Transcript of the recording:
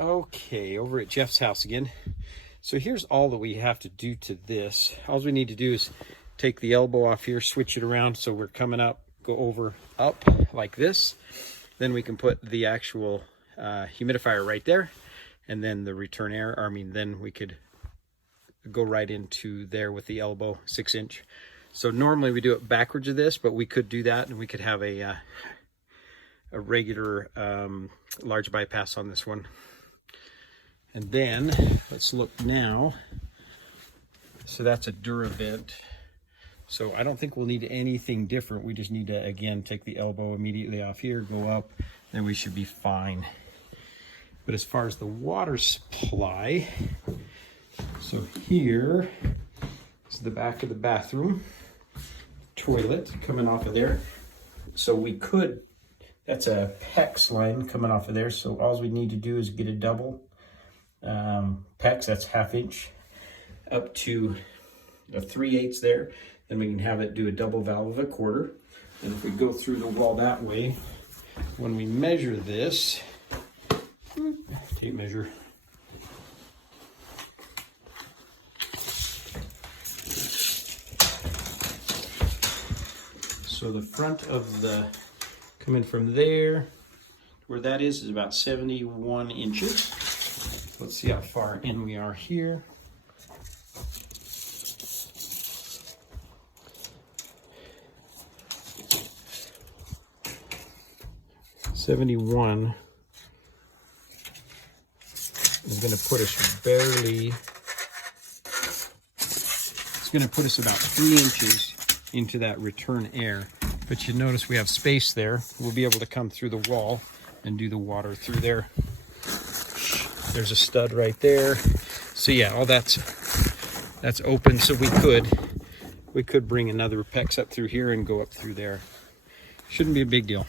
Okay, over at Jeff's house again. So here's all that we have to do to this. All we need to do is take the elbow off here, switch it around so we're coming up, go over, up like this. Then we can put the actual humidifier right there, and then the return air, then we could go right into there with the elbow, 6-inch. So normally we do it backwards of this, but we could do that, and we could have a regular large bypass on this one. And then let's look now. So that's a Duravent. So I don't think we'll need anything different. We just need to, again, take the elbow immediately off here, go up, then we should be fine. But as far as the water supply, so here is the back of the bathroom, toilet coming off of there. So we could, that's a PEX line coming off of there. So all we need to do is get a double PEX, that's 1/2 inch, up to a 3/8 there. Then we can have it do a double valve of 1/4. And if we go through the wall that way, when we measure this, tape measure, so the front of the, coming from there, where that is about 71 inches. Let's see how far in we are here. (71) is going to put us barely, it's going to put us about 3 inches into that return air. But you notice we have space there. We'll be able to come through the wall and do the water through there. There's a stud right there. So yeah, all that's open. So we could bring another PEX up through here and go up through there. Shouldn't be a big deal.